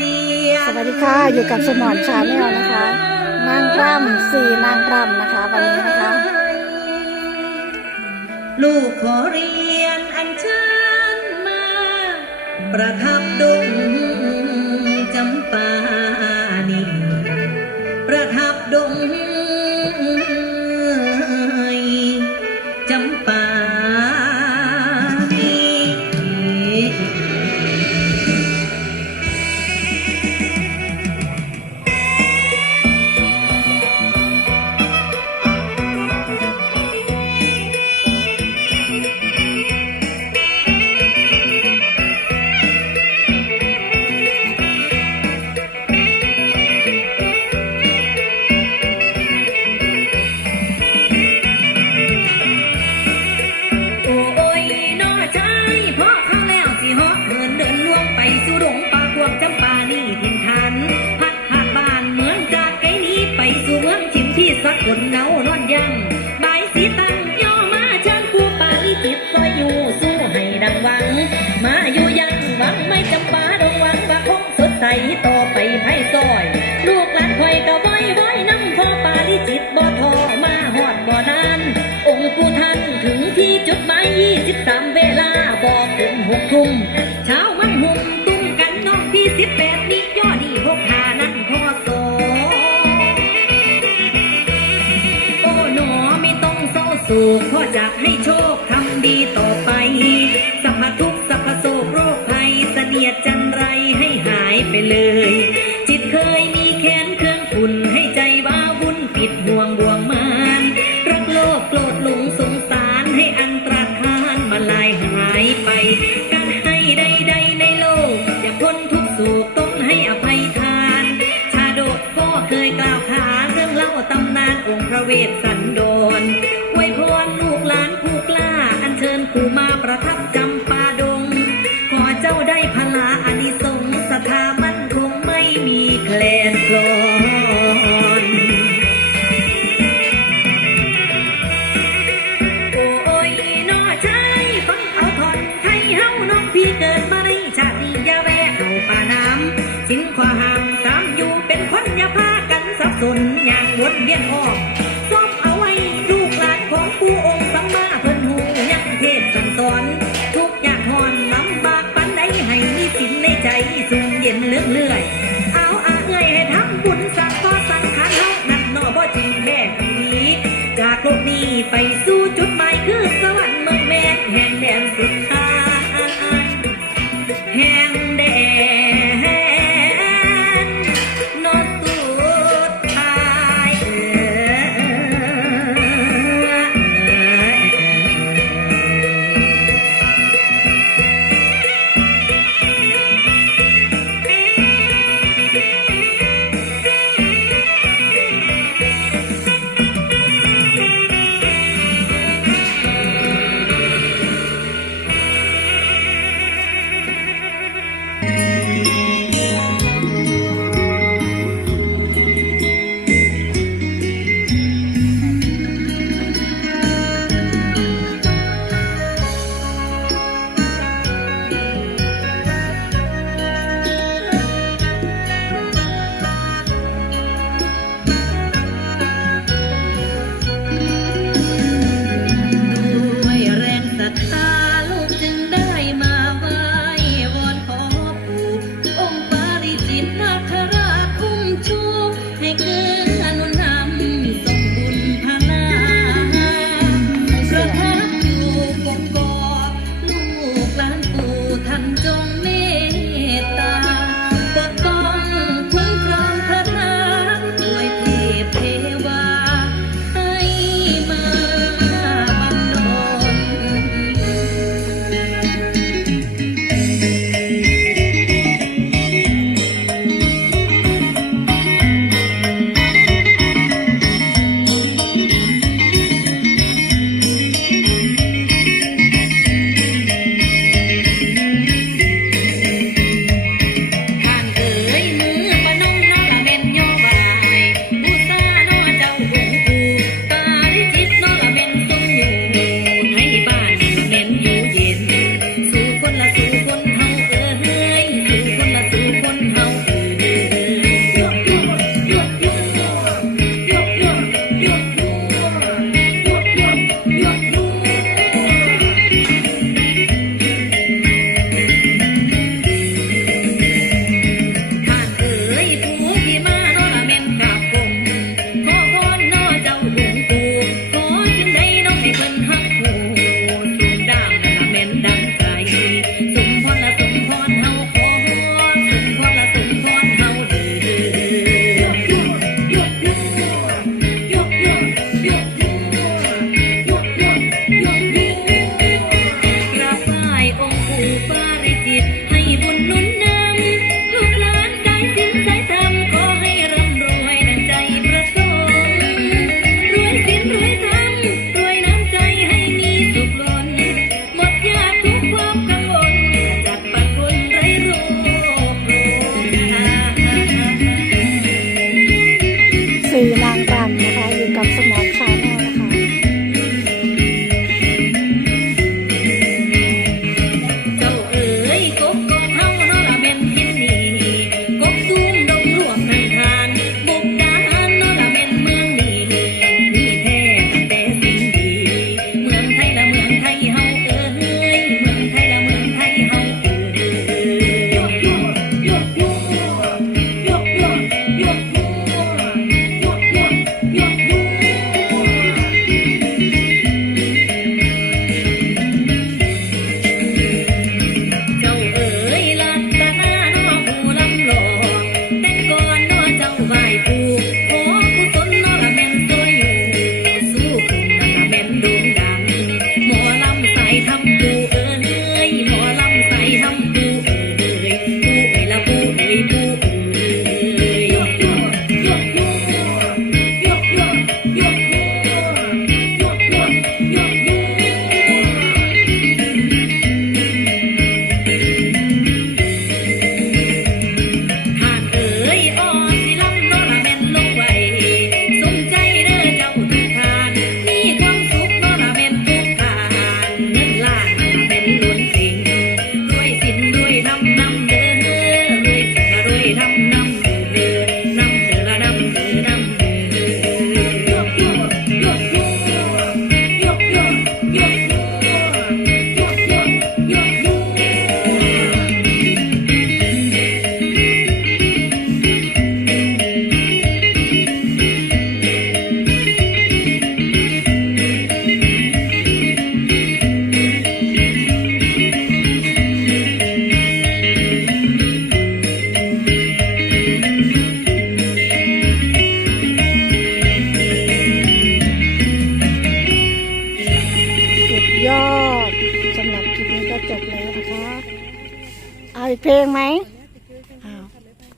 สียสวัสดีค่ะ อยู่กับสมอนชาแนลนะคะ นางรำสี่นางรำนะคะ วันนี้นะคะ ลูกขอเรียนอัญเชิญมา ประทับดง เศร้าโศกพ่อจะให้โชคทำดีต่อไปสัพพทุกสัพพโศกโรคภัยเสนียดจันไรให้หายไปเลย จิตเคยมีแค้นเครื่องขุ่นให้ใจว้าวุ่นปิดห่วงบ่วงมานรักโลภโกรธหลงสงสารให้อันตรธานมาลายหายไป การให้ใดๆในโลกอย่าพ้นทุกข์โศกต้องให้อภัยทาน ชาดกก็เคยกล่าวขานเรื่องเล่าตำนานองค์พระเวสสั รียนออกซอบเอาไว้ลูกหลานของผู้องค์สัมมาเพิ่นหูยังเทศสั่งสอน ทุกอย่างหอนลำบากปันใดให้มีสินในใจสุ่มเย็นเลื่อเลื่อยเอาอาเอ่ยให้ทำบุญสักพอสังขารเฮานั่นนอบ่จริงแท้ทีนี้ จากโลกนี้ไปสู่จุด เอาอีกเพลงไหมเ